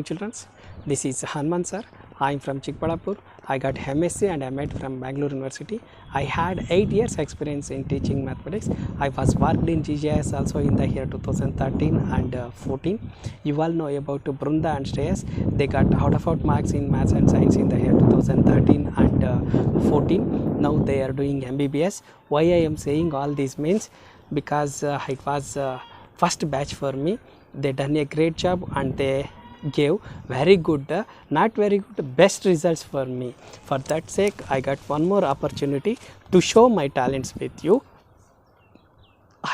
morning, children. This is Hanuman sir. I am from Chikbalapur. I got MSc and MAd from Bangalore University. I had 8 years experience in teaching mathematics. I was worked in GGIS also in the year 2013 and 14. You all know about Brunda and Shreyas. They got out of out marks in maths and science in the year 2013 and 14. Now they are doing MBBS. Why I am saying all these means? Because it was first batch for me. They done a great job and they gave very good, not very good, best results for me. For that sake, I got one more opportunity to show my talents with you.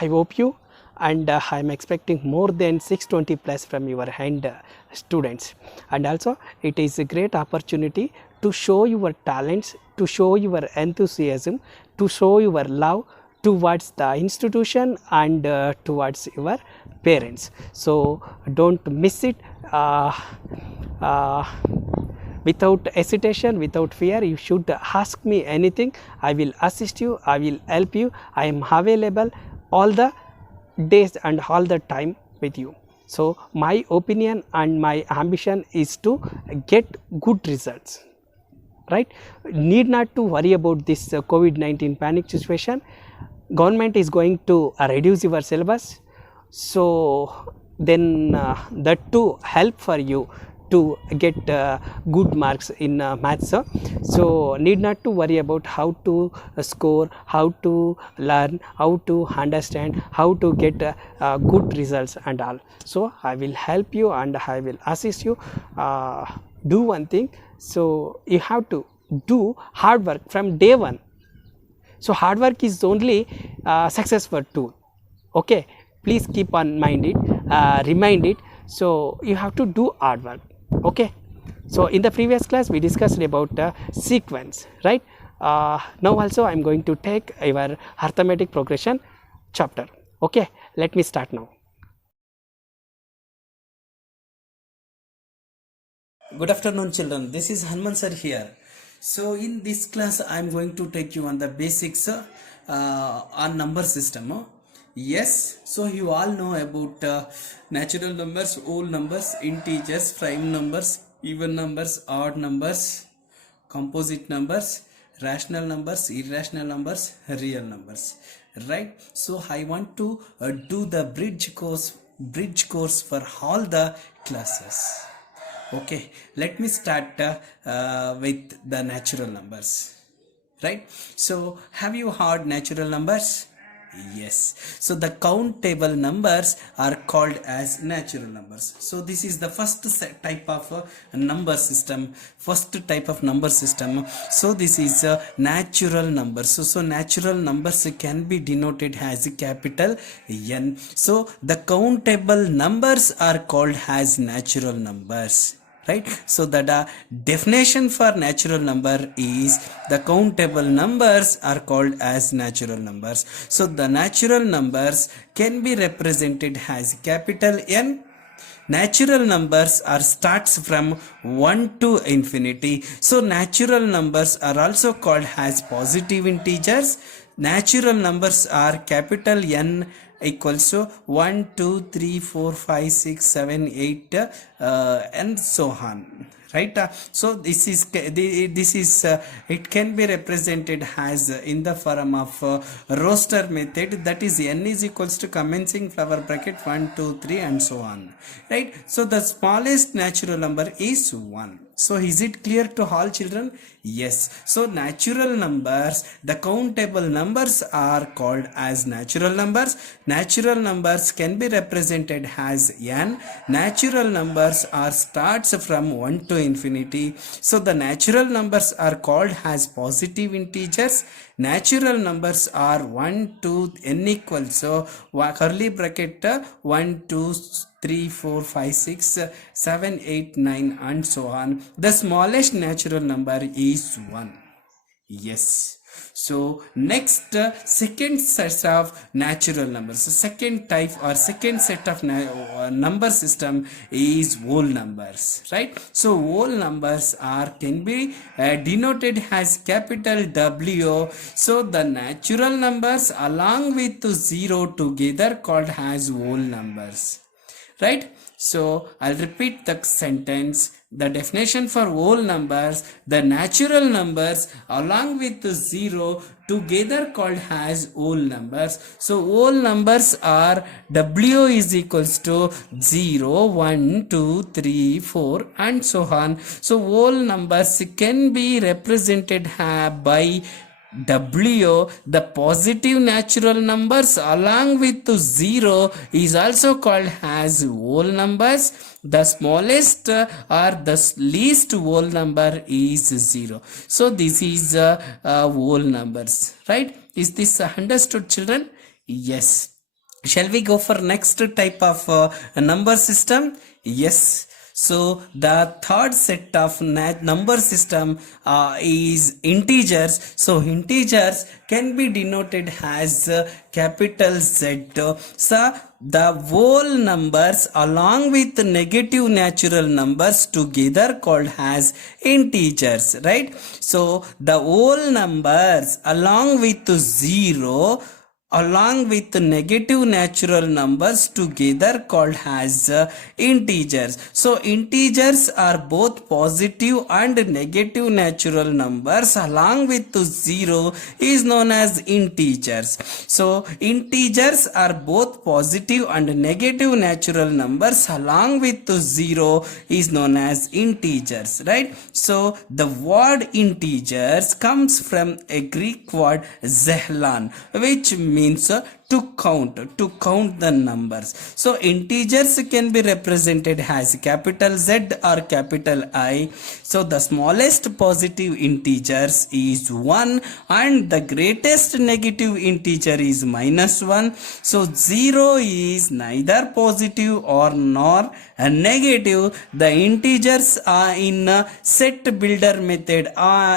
I hope you, and I am expecting more than 620 plus from your hand, students. And also it is a great opportunity to show your talents, to show your enthusiasm, to show your love towards the institution and towards your parents. So don't miss it. Without hesitation, without fear, you should ask me anything. I will assist you, I will help you. I am available all the days and all the time with you. So my opinion and my ambition is to get good results, right? Need not to worry about this COVID-19 panic situation. Government is going to reduce your syllabus, so then that too help for you to get good marks in maths. So need not to worry about how to score, how to learn, how to understand, how to get good results and all. So I will help you and I will assist you. Do one thing. So you have to do hard work from day one. So hard work is only successful tool. Okay, please keep on mind it, remind it. So you have to do hard work. Okay, so in the previous class we discussed about sequence, right? Now also I am going to take our arithmetic progression chapter. Okay, let me start now. Good afternoon, children. This is Hanuman sir here. So in this class I am going to take you on the basics on number system. Yes, so you all know about natural numbers, whole numbers, integers, prime numbers, even numbers, odd numbers, composite numbers, rational numbers, irrational numbers, real numbers, right? So I want to do the bridge course for all the classes. Okay, let me start with the natural numbers, right? So have you heard natural numbers? Yes. So the countable numbers are called as natural numbers. So this is the first type of number system. First type of number system. So this is natural numbers. So natural numbers can be denoted as capital N. So the countable numbers are called as natural numbers. Right, so the definition for natural number is the countable numbers are called as natural numbers. So the natural numbers can be represented as capital N. Natural numbers are starts from 1 to infinity. So natural numbers are also called as positive integers. Natural numbers are capital N equals to 1, 2, 3, 4, 5, 6, 7, 8 and so on, right? So this is it can be represented as in the form of roster method, that is n is equals to commencing flower bracket 1, 2, 3 and so on, right? So the smallest natural number is 1. So is it clear to all children? Yes. So natural numbers, the countable numbers are called as natural numbers. Natural numbers can be represented as n. Natural numbers are starts from 1 to infinity. So the natural numbers are called as positive integers. Natural numbers are 1 to n equals so curly bracket 1, 2, 3, 4, 5, 6, 7, 8, 9 and so on. The smallest natural number is 1. Yes. So next second set of natural numbers. So second type or second set of number system is whole numbers, right? So whole numbers can be denoted as capital W. So the natural numbers along with 0 together called as whole numbers, right? So I'll repeat the sentence. The definition for whole numbers, the natural numbers along with the zero together called as whole numbers. So whole numbers are W is equals to 0, 1, 2, 3, 4 and so on. So whole numbers can be represented by W. The positive natural numbers along with 0 is also called as whole numbers. The smallest or the least whole number is 0. So this is whole numbers, right? Is this understood, children? Yes. Shall we go for next type of number system? Yes. So the third set of number system is integers. So integers can be denoted as capital Z. So the whole numbers along with negative natural numbers together called as integers, right? So the whole numbers along with 0 along with negative natural numbers together called as integers. So integers are both positive and negative natural numbers along with 0 is known as integers. So integers are both positive and negative natural numbers along with 0 is known as integers, right? So the word integers comes from a Greek word zehlan, which means to count the numbers. So integers can be represented as capital Z or capital I. So the smallest positive integers is 1 and the greatest negative integer is -1. So 0 is neither positive or nor negative. The integers are in set builder method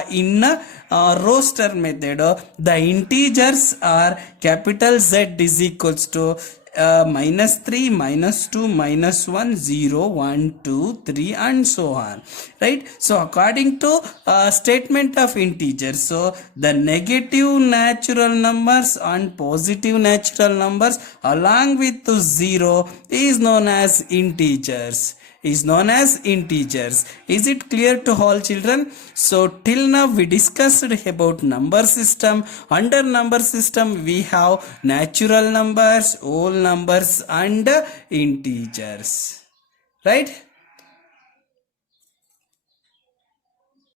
in roster method. The integers are capital Z is equals to -3, -2, -1, 0, 1, 2, 3 and so on, right? So according to statement of integers, so the negative natural numbers and positive natural numbers along with 0 is known as integers. Is it clear to all children? So till now we discussed about number system. Under number system we have natural numbers, whole numbers and integers, right?